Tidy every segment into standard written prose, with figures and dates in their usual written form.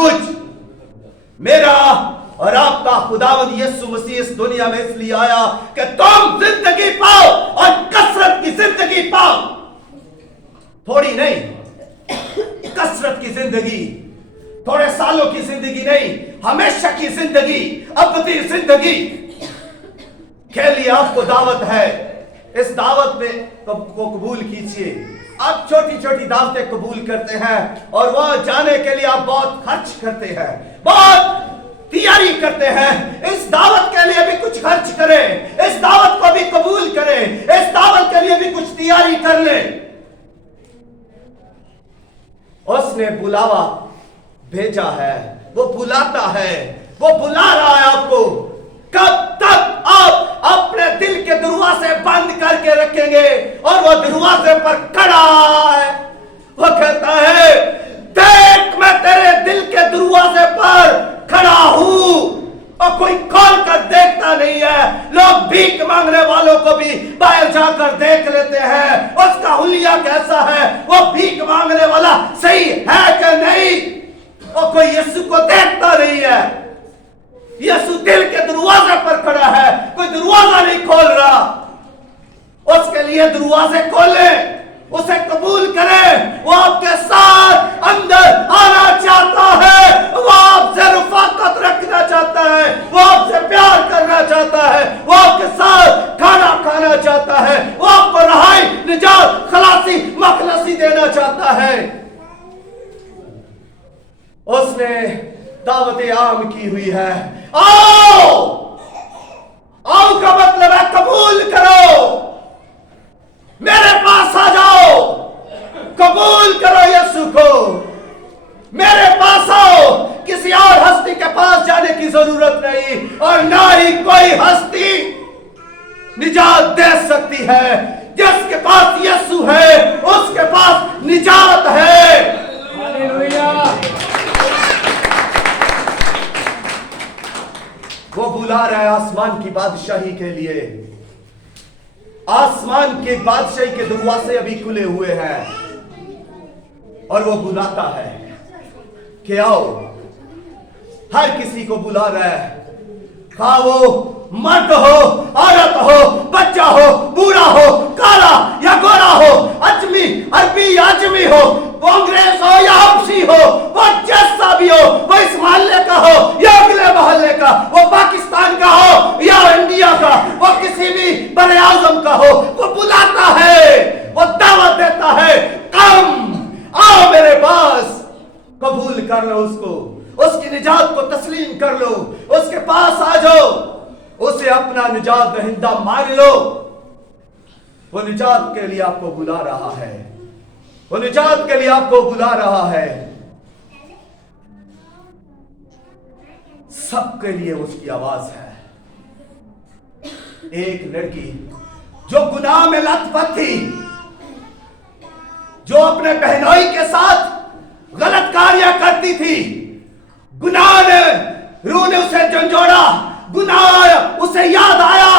पूछ। मेरा और आपका खुदावंद यीशु मसीह इस दुनिया में इसलिए आया कि तुम जिंदगी पाओ और कसरत की जिंदगी पाओ। थोड़ी नहीं, कसरत की जिंदगी, थोड़े सालों की जिंदगी नहीं, हमेशा की जिंदगी, अबदी जिंदगी के लिए आपको दावत है। इस दावत में को कबूल कीजिए। आप छोटी छोटी दावतें कबूल करते हैं और वह जाने के लिए आप बहुत खर्च करते हैं, बहुत तैयारी करते हैं। इस दावत के लिए भी कुछ खर्च करें, इस दावत को भी कबूल करें, इस दावत के लिए भी कुछ तैयारी कर लें। उसने बुलावा भेजा है, वो बुलाता है, वो बुला रहा है आपको। कब तक आप अपने दिल के दरवाजे बंद करके रखेंगे और वो दरवाजे पर खड़ा है। वो कहता है, देख मैं तेरे दिल के दरवाजे पर खड़ा हूं। और कोई खोल कर देखता नहीं है। लोग भीख मांगने वालों को भी बाहर जाकर देख लेते हैं, उसका हुलिया कैसा है, वो भीख मांगने वाला सही है कि नहीं। और कोई यीशु को देखता नहीं है। यीशु दिल के दरवाजे पर खड़ा है, कोई दरवाजा नहीं खोल रहा। उसके लिए दरवाजे खोले, उसे कबूल करें। वो आपके साथ अंदर आना चाहता है, वो आपसे रफाकत रखना चाहता है, वो आपसे प्यार करना चाहता है, वो आपके साथ खाना खाना चाहता है, वो आपको रहाई, निजात, खलासी, मखलसी देना चाहता है। उसने दावत आम की हुई है। आओ, आओ का मतलब है कबूल करो, मेरे पास आ जाओ, कबूल करो यीशु को, मेरे पास आओ। किसी और हस्ती के पास जाने की जरूरत नहीं, और ना ही कोई हस्ती निजात दे सकती है। जिसके पास यीशु है उसके पास निजात है। हालेलुया। वो बुला रहा है आसमान की बादशाही के लिए। आसमान के बादशाही के दरवाजे अभी खुले हुए हैं और वो बुलाता है कि आओ। हर किसी को बुला रहा है, खा वो मर्द हो, औरत हो, बच्चा हो, बूढ़ा हो, काला या गोरा हो, अजमी, अरबी या अजमी हो, वो अंग्रेज हो या हबशी हो, वो जैसा भी हो, वो इस मोहल्ले का हो या अगले मोहल्ले का, वो पाकिस्तान का हो या इंडिया का, वो किसी भी बड़े आजम का हो, वो बुलाता है, वो दावत देता है, कम आओ मेरे पास, कबूल कर लो उसको, उसकी निजात को तस्लीम कर लो, उसके पास आ जाओ, उसे अपना निजात दहिंदा मान लो। वो निजात के लिए आपको बुला रहा है, वो निजात के लिए आपको बुला रहा है। सबके लिए उसकी आवाज है। एक लड़की जो गुनाह में लथपथ थी, जो अपने बहनोई के साथ गलत कार्य करती थी, गुनाह ने, रूह ने उसे झंझोड़ा, गुनाह उसे याद आया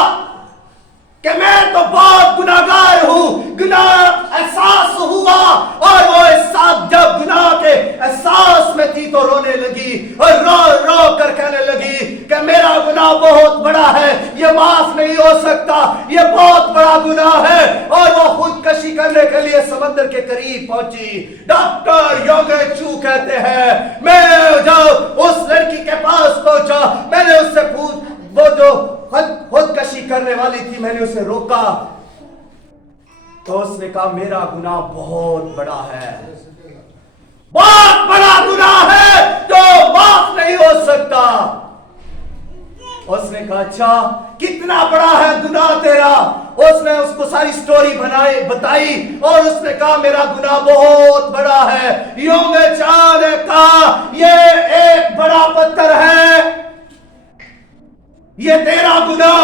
कि मैं तो बहुत गुनाहगार हूं, गुनाह एहसास हुआ, और वो एहसास जब गुनाह के एहसास में थी तो रोने लगी और रो रो कर कहने लगी कि मेरा गुनाह बहुत बड़ा है, ये माफ नहीं हो सकता, ये बहुत बड़ा गुनाह है। और वो खुदकशी करने के लिए समंदर के करीब पहुंची। डॉक्टर यासु कहते हैं, मैं जब उस लड़की के पास पहुंचा, मैंने उससे वो जो खुदकशी करने वाली थी, मैंने उसे रोका तो उसने कहा मेरा गुनाह बहुत बड़ा है, बहुत बड़ा गुनाह है जो माफ नहीं हो सकता। उसने कहा अच्छा कितना बड़ा है गुनाह तेरा। उसने उसको सारी स्टोरी बताई और उसने कहा मेरा गुनाह बहुत बड़ा है। यासु ने कहा ये एक बड़ा पत्थर है, ये तेरा गुनाह,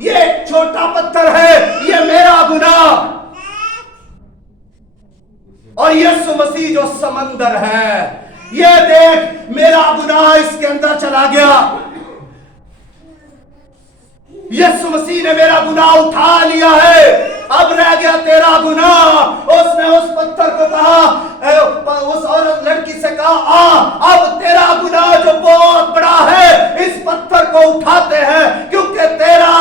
ये एक छोटा पत्थर है, ये मेरा गुनाह। और यीशु मसीह जो समंदर है, ये देख मेरा गुनाह इसके अंदर चला गया। यीशु मसीह ने मेरा गुनाह उठा लिया है। अब रह गया तेरा गुनाह। उसने उस पत्थर को कहा, उस औरत लड़की से कहा, अब तेरा गुनाह जो बहुत बड़ा है, इस पत्थर को उठाते हैं, क्योंकि तेरा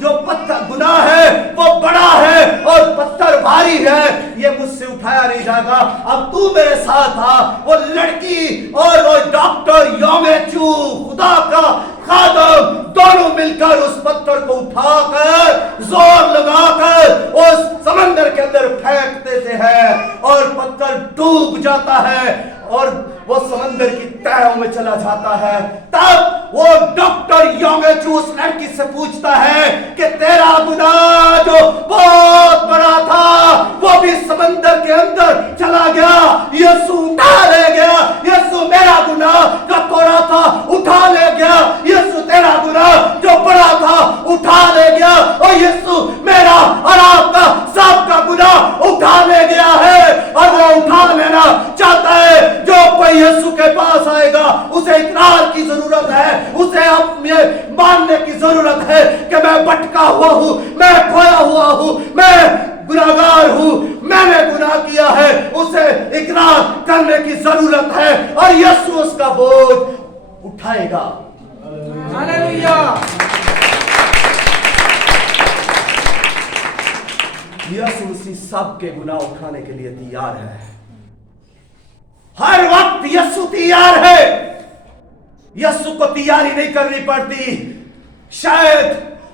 जो पत्थर गुनाह है वो बड़ा है और पत्थर भारी है, ये मुझसे उठाया नहीं जाएगा। अब तू मेरे साथ आ। वो लड़की और वो डॉक्टर यासू, खुदा का खादम, दोनों मिलकर उस पत्थर को उठाकर जोर लगाकर उस समंदर के अंदर फेंक देते हैं और पत्थर डूब जाता है और वो समंदर की तहों में चला जाता है। तब वो डॉक्टर यासू उस लड़की से पूछता है कि तेरा गुनाह जो बहुत बड़ा था वो भी समंदर के अंदर चला गया, यीशु उठा ले गया। यीशु मेरा गुनाह जो थोड़ा था उठा ले गया, यीशु तेरा गुनाह जो बड़ा था उठा ले गया, और यीशु मेरा और आपका सबका गुनाह उठा ले गया है। और वो उठा लेना चाहता है। जो कोई यीशु के पास आएगा उसे इकरार की जरूरत है, उसे अपने मानने की जरूरत है कि मैं भटका हुआ हूं, मैं खोया हुआ हूं, मैं गुनाहगार हूं, मैंने गुनाह किया है। उसे इकरार करने की जरूरत है और यीशु उसका बोझ उठाएगा। हालेलुया। यीशु उसी सबके गुनाह उठाने के लिए तैयार है। हर वक्त यीशु तैयार है। यीशु को तैयारी नहीं करनी पड़ती। शायद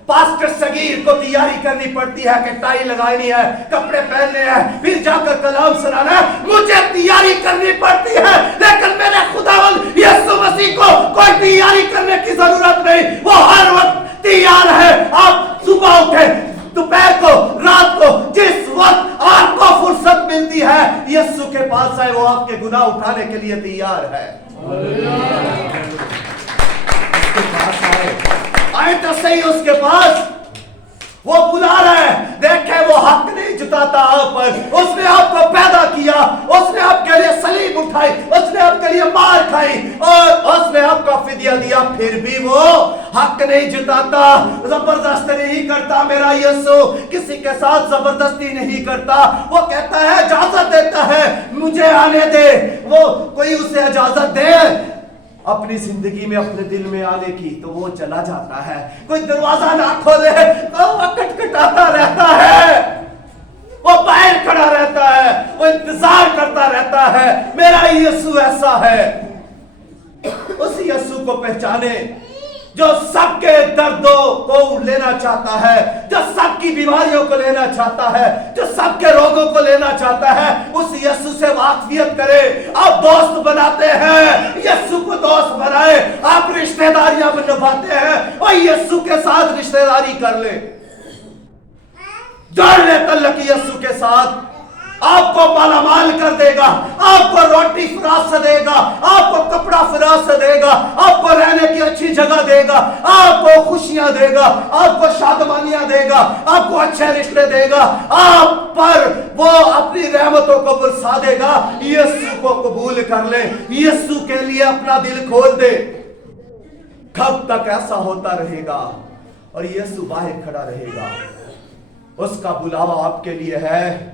पास्टर सगीर को तैयारी करनी पड़ती है कि टाई लगानी है, कपड़े पहनने हैं, फिर जाकर कलाम सुनाना है। मुझे तैयारी करनी पड़ती है, लेकिन मेरे खुदावंद यीशु मसीह को कोई तैयारी करने की जरूरत नहीं। वो हर वक्त तैयार है। आप सुबह उठे, दोपहर को, रात को, जिस वक्त आपको फुर्सत मिलती है, यीशु के पास आए, वो आपके गुनाह उठाने के लिए तैयार है। उसके पास आए तो सही उसके पास। वो बुला रहा है। देखे वो हक नहीं जुटाता आप पर। उसने आपको पैदा किया, उसने आपके लिए सलीब उठाई, उसने आपके लिए मार खाई और उसने आपका फिदिया दिया, फिर भी वो हक नहीं जुटाता, जबरदस्ती नहीं करता। मेरा यीशु किसी के साथ जबरदस्ती नहीं करता। वो कहता है, इजाजत देता है, मुझे आने दे। वो कोई उसे इजाजत दे अपनी जिंदगी में, अपने दिल में आने की, तो वो चला जाता है। कोई दरवाजा ना खोले तो वो खटखटाता रहता है, वो बाहर खड़ा रहता है, वो इंतजार करता रहता है। मेरा यीशु ऐसा है। उस यीशु को पहचाने जो सबके दर्दों को लेना चाहता है, जो सबकी बीमारियों को लेना चाहता है, जो सबके रोगों को लेना चाहता है। उस यीशु से वाकफियत करे। आप दोस्त बनाते हैं, यीशु को दोस्त बनाए। आप रिश्तेदारियां निभाते हैं और यीशु के साथ रिश्तेदारी कर ले, जोड़ ले तल्लक यीशु के साथ। आपको मालामाल कर देगा, आपको रोटी फरास देगा, आपको कपड़ा फरास देगा, आपको रहने की अच्छी जगह देगा, आपको खुशियां देगा, आपको शादमानियां देगा, आपको अच्छे रिश्ते देगा। आप पर वो अपनी रहमतों को बरसा देगा। यीशु को कबूल कर ले, यीशु के लिए अपना दिल खोल दे। कब तक ऐसा होता रहेगा और यीशु बाहर खड़ा रहेगा? उसका बुलावा आपके लिए है,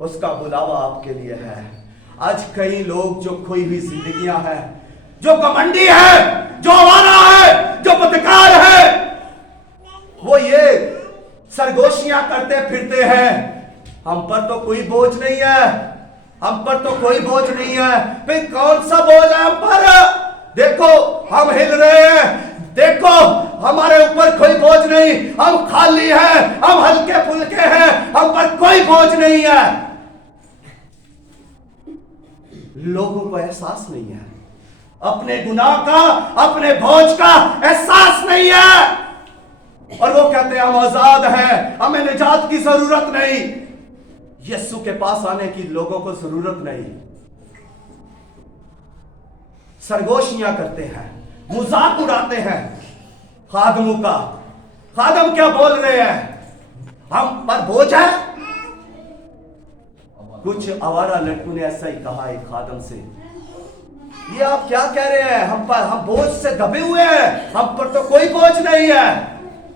उसका बुलावा आपके लिए है। आज कई लोग जो खोई हुई जिंदगियां हैं, जो घमंडी है, जो आवारा है, जो बदकार है, वो ये सरगोशियां करते फिरते हैं। हम पर तो कोई बोझ नहीं है, हम पर तो कोई बोझ नहीं है। फिर कौन सा बोझ है हम पर? देखो हम हिल रहे हैं, देखो हमारे ऊपर कोई बोझ नहीं, हम खाली हैं, हम हल्के फुल्के हैं, हम पर कोई बोझ नहीं है। लोगों को एहसास नहीं है अपने गुनाह का, अपने बोझ का एहसास नहीं है और वो कहते हैं हम आजाद हैं, हमें निजात की जरूरत नहीं। यीशु के पास आने की लोगों को जरूरत नहीं। सरगोशियां करते हैं, मजाक उड़ाते हैं खादमों का। खादम क्या बोल रहे हैं? हम पर बोझ है। कुछ आवारा लड़कों ने ऐसा ही कहा एक खादम से, ये आप क्या कह रहे हैं? हम बोझ से दबे हुए हैं, हम पर तो कोई बोझ नहीं है।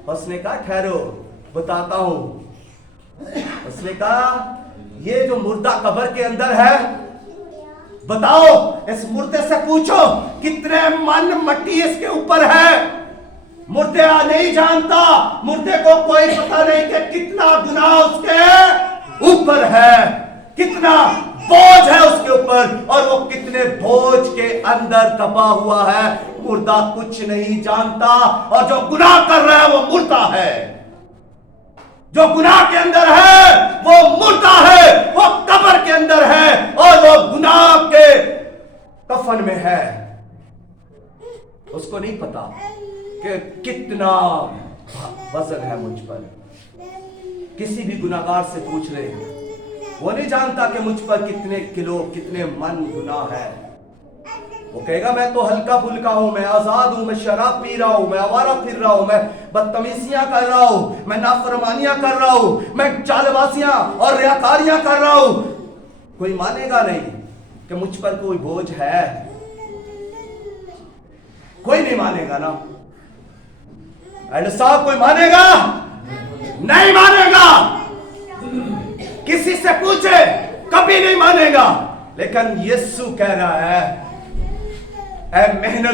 उसने कहा ठहरो बताता हूं। उसने कहा ये जो मुर्दा कब्र के अंदर है, बताओ इस मुर्दे से पूछो कितने मन मट्टी इसके ऊपर है। मुर्दे नहीं जानता, मुर्दे को कोई पता नहीं कि कितना गुनाह उसके ऊपर है, कितना बोझ है उसके ऊपर, और वो कितने बोझ के अंदर दबा हुआ है। मुर्दा कुछ नहीं जानता, और जो गुनाह कर रहा है वो मुर्दा है। जो गुनाह के अंदर है वो मुर्दा है, वो कब्र के अंदर है, और वो गुनाह के कफन में है। उसको नहीं पता कि कितना वजन है मुझ पर। किसी भी गुनाहगार से पूछ ले, वो नहीं जानता कि मुझ पर कितने किलो, कितने मन गुनाह है। वो कहेगा मैं तो हल्का फुल्का हूं, मैं आजाद हूं, मैं शराब पी रहा हूं, मैं आवारा फिर रहा हूं, मैं बदतमीजियां कर रहा हूं, मैं नाफरमानियां कर रहा हूं, मैं चालबाजियां और रियाकारियां कर रहा हूं। कोई मानेगा नहीं कि मुझ पर कोई बोझ है। कोई नहीं मानेगा ना। एंड साहब कोई मानेगा? नहीं मानेगा। किसी से पूछे कभी नहीं मानेगा। लेकिन यीशु कह रहा है, ऐ मेहनत